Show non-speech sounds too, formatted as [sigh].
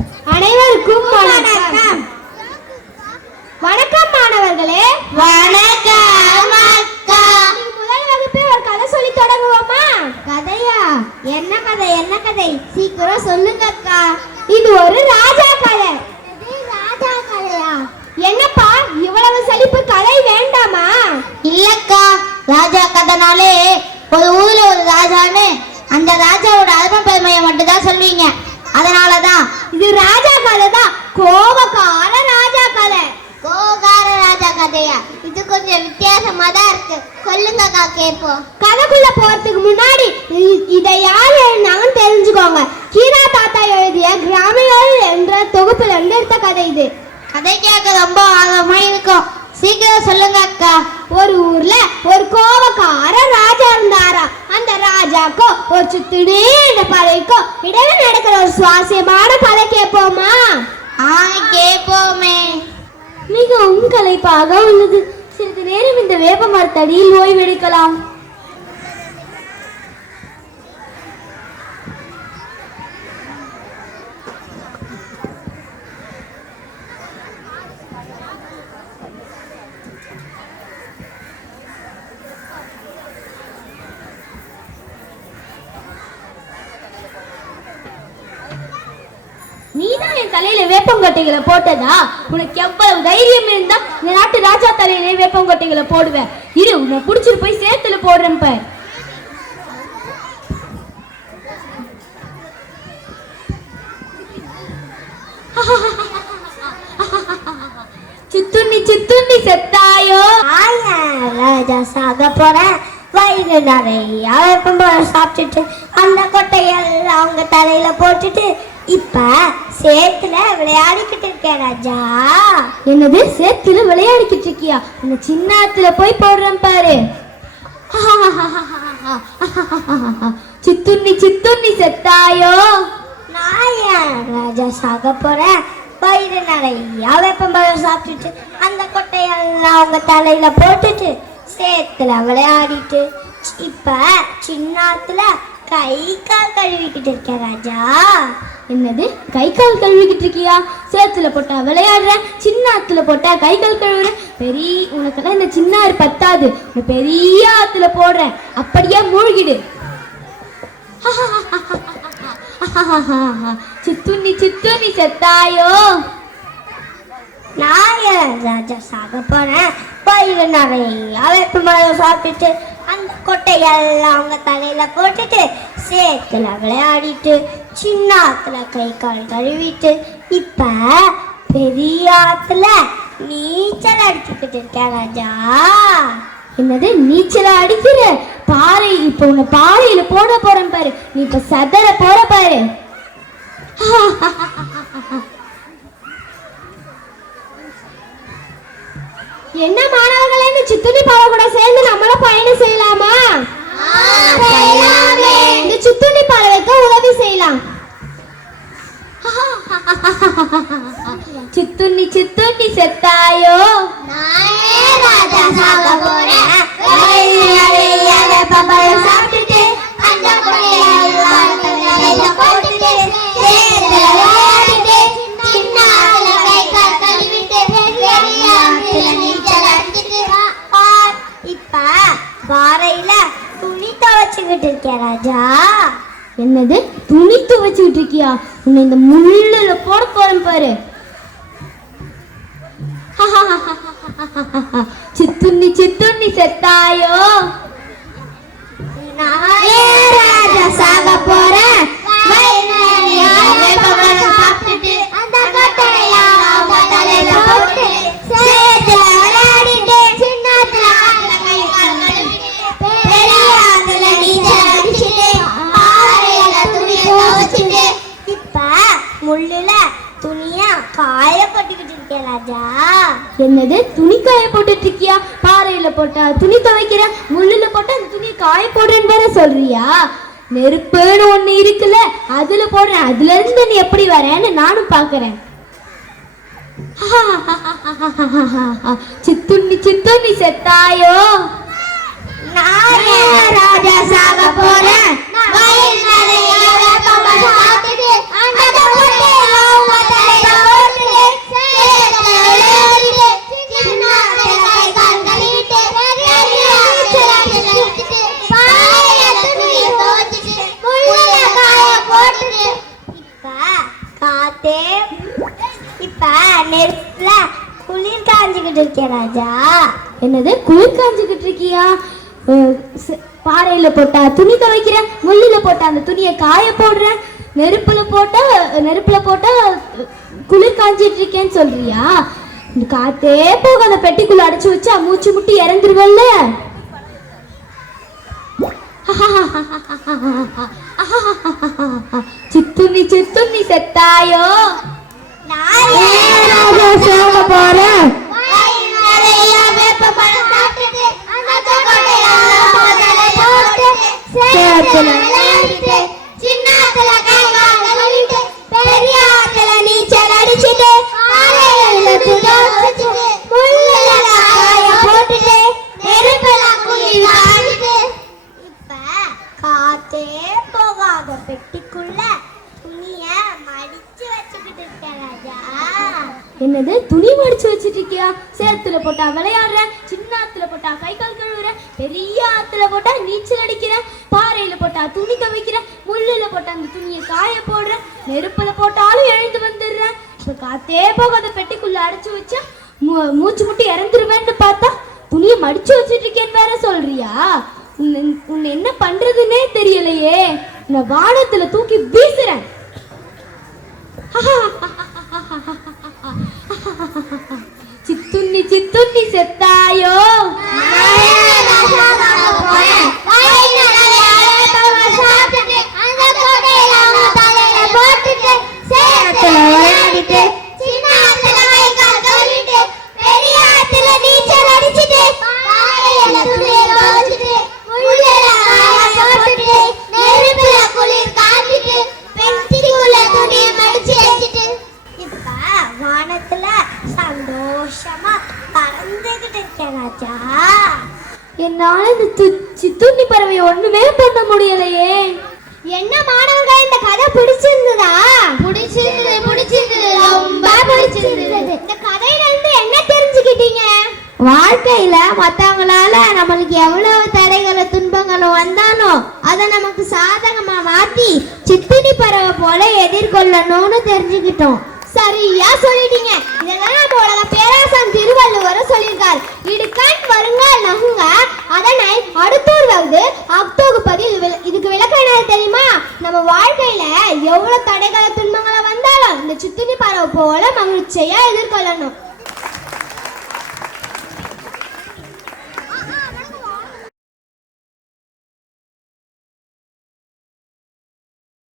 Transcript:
அனைவருக்கும் வணக்கம். வணக்கம் மாணவர்களே. வணக்கம் அக்கா முதல் வகுப்பில் ஒரு கதை சொல்லி தொடங்குவோமா? கதையா? என்ன கதை என்ன கதை? சீக்கிரம் சொல்லுங்க அக்கா. இது ஒரு ராஜா கதை. ராஜா கதையா? என்னப்பா இவ்வளவு சலிப்பு கதை வேண்டாமா? இல்லக்கா ராஜா கதைனாலே ஒரு ஊர்ல ஒரு ராஜான்னு அந்த ராஜாவோட அருமை பெருமையை மட்டும் தான் சொல்வீங்க. அதனாலதான் இது ராஜா கதை தான். கோபக்கார ராஜா கதை. கோபக்கார ராஜா கதையா? இது கொஞ்சம் வித்தியாசமா தான் இருக்கு சொல்லுங்கக்கா கேட்போம். கதைக்குள்ள போறதுக்கு முன்னாடி இதை யார் எழுதினாங்கன்னு தெரிஞ்சுக்கோங்க. கீரா தாத்தா எழுதிய கிராமிகள் என்ற தொகுப்புல இருந்து எடுத்த கதை இது. கதை கேட்க ரொம்ப ஆர்வமா இருக்கும். சீக்கிரம் சொல்லுங்க அக்கா. ஒரு ஊர்ல ஒரு கோபக்கார ராஜா இருந்தாரா? அந்த ராஜாக்கோ ஒரு சுத்தினேண்ட பறவைக்கோ இடையில நடக்கிற ஒரு சுவாரஸ்யமான கதை கேட்போமா? ஆ கேட்போமே. மிகவும் களைப்பாக உள்ளது. சிறிது நேரம் இந்த வேப்ப மரத்தடியில் ஓய்வெடுக்கலாம். தலையில வேப்பங்கொட்டைகளை போட்டதா? உனக்கு எவ்வளவு தைரியம் இருந்தா இந்த நாட்டு ராஜா தலையிலே வேப்பங்கொட்டைகளை போடுவேன். இரு உன்னை புடிச்சிட்டு போய் சேத்துல போடுறேன் பார். சித்துண்ணி சித்துண்ணி செத்தாயோ? ராஜா சாக போறேன் வயிறு நிறைய வேப்பம்பழம் சாப்பிட்டுட்டு அந்த கொட்டையெல்லாம் அவங்க தலையில போட்டுட்டு இப்ப சேத்துல விளையாடிக்கிட்டு இருக்கேன் ராஜா. என்னது? சேத்துல விளையாடிக்கிட்டு இருக்கியா? உன்னை சின்னத்துல போய் போடுறேன் பாரு. [laughs] சித்துண்ணி சித்துண்ணி செத்தாயோ? நான் ஏன் ராஜா சாக போறேன்? வயிறு நிறைய வேப்பம்பழம் சாப்பிட்டுட்டு அந்த கொட்டையெல்லாம் அவங்க தலையில போட்டுட்டு சேத்துல விளையாடிட்டு இப்ப சின்னாத்துல கை கால் கழுவிக்கிட்டு இருக்கேன் ராஜா. என்னது? கை கால் கழுவிக்கிட்டு இருக்கியா? சேத்துல போட்டா விளையாடுற சின்ன ஆத்துல போட்டா கை கால் கழுவுற. பெரிய உனக்கெல்லாம் இந்த சின்ன ஆறு பத்தாது பெரிய ஆத்துல போடுறேன் அப்படியே மூழ்கிடு. [laughs] சித்துண்ணி சித்துண்ணி செத்தாயோ? நான் ஏன் ராஜா சாக போறேன்? பயிர் நிறைய வேப்பமரம் சாப்பிட்டுட்டு அந்த கொட்டையெல்லாம் அவங்க தலையில போட்டுட்டு சேத்துல விளையாடிட்டு சின்ன ஆத்துல கை கால் கழுவிட்டு இப்ப பெரிய ஆத்துல நீச்சல் அடிச்சுக்கிட்டு இருக்கேன் ராஜா. என்னது நீச்சலா அடிக்கிற? பாறை இப்ப உன்னை பாறையில போட போறேன் பாரு. நீ இப்ப சதற போற பாரு. என்ன மாணவர்களே இந்த சித்துணி பாவை கூட சேர்ந்து நம்மளும் பயணம் செய்யலாமா செய்யலாமே. இந்த சித்துணி பறவைக்கு உதவி செய்யலாம். சித்துண்ணி சித்துண்ணி செத்தாயோ. நானே ராஜா சாக போறேன். சாப்பிட்டுட்டு அந்த போட்டுட்டு துவைச்சுக்கிட்டு இருக்கேன் ராஜா? என்னது? துணி துவைச்சுக்கிட்டு இருக்கியா உன்னை இந்த முள்ளுல போட போறேன் பாரு. [laughs] சித்துண்ணி சித்துண்ணி. ராஜா. என்னது? துணி காய போட்டுட்டு இருக்கியா? பாறையில போட்டா துணி துவைக்கிற முள்ளுல போட்டா அந்த துணி காய போடுறேன்னு வேற சொல்றியா? நெருப்புன்னு ஒண்ணு இருக்குல்ல அதுல போடுறேன். அதுல இருந்து நீ எப்படி வரேன்னு நானும் பாக்குறேன். [laughs] சித்துண்ணி சித்துண்ணி செத்தாயோ? நான் ராஜா சாக ராஜா என்னது குளிர் காஞ்சிக்கிட்டு இருக்கியா? பாறையில போட்டா துணி துவைக்கிறேன் முள்ளில போட்டா அந்த துணியை காய போடுறேன் நெருப்புல போட்டா நெருப்புல போட்டா குளிர் காஞ்சிட்டு இருக்கேன்னு சொல்றியா? காத்தே போக அந்த பெட்டிக்குள்ள அடைச்சு வச்சா மூச்சு முட்டி இறந்துருவல்ல? சித்துண்ணி சித்துண்ணி செத்தாயோ? நான் போறேன் சேத்துல விளையாடிட்டு, சின்ன ஆத்துல கை கால் கழுவிட்டு, பெரிய ஆத்துல நீச்சல் அடிச்சிட்டு, பாறைகள்ல துணி முள்ளுல காய போட்டுட்டு, நெருப்புல குளிர் காஞ்சிட்டு. இப்ப காத்தே போகாத பெட்டிக்குள்ள துணிய மடிச்சு வச்சுக்கிட்டு இருக்கேன் ராஜா என்னது துணி மடிச்சு வச்சிட்டு இருக்கியா சேத்துல போட்டா விளையாடுற சின்ன ஆத்துல போட்டா கை கால் கழுவுறேன் பெரிய ஆத்துல போட்டா நீச்சல் அடிக்கிறேன் பாறையில போட்டா துணி துவைக்கிறேன் முள்ளுல போட்டா அந்த துணியை காய போடுறேன் நெருப்புல போட்டாலும் எழுந்து வந்துடுறேன் இப்ப காத்தே போகாத பெட்டிக்குள்ள அடைச்சு வச்சா மூ- மூச்சு முட்டி இறந்துருவேன்னு பார்த்தா துணியை மடிச்சு வச்சுட்டு இருக்கேன்னு வேற சொல்றியா? உன்னை உன்னை என்ன பண்றதுன்னே தெரியலையே. நான் வானத்துல தூக்கி வீசுறேன். ஒண்ணுமே பண்ண முடியலையே. என்ன மாணவர்கள் இந்த கதை பிடிச்சிருந்ததா? பிடிச்சிருந்தது பிடிச்சிருந்தது. ரொம்ப பிடிச்சிருந்தது. இந்த கதையில இருந்து என்ன தெரிஞ்சுக்கிட்டீங்க? வாழ்க்கையில மத்தவங்களால நம்மளுக்கு எவ்வளவு தடைகளை துன்பங்களும் வந்தாலும் அதை நமக்கு சாதகமா மாத்தி சித்துண்ணி பறவை போல எதிர்கொள்ளணும்னு தெரிஞ்சுக்கிட்டோம். சரியா சொல்லிட்டீங்க. இதெல்லாம் வர சொல்லியிருக்கார். இடுக்கண் வருங்கால் நகுங்க. அதனை அடுத்தோர் வந்து அக்தோகுப்பது இது இதுக்கு விளக்கம் என்ன தெரியுமா? நம்ம வாழ்க்கையில எவ்வளவு தடைகளை துன்பங்களை வந்தாலும் இந்த சித்தினி பறவை போல மகிழ்ச்சியா எதிர்கொள்ளணும்.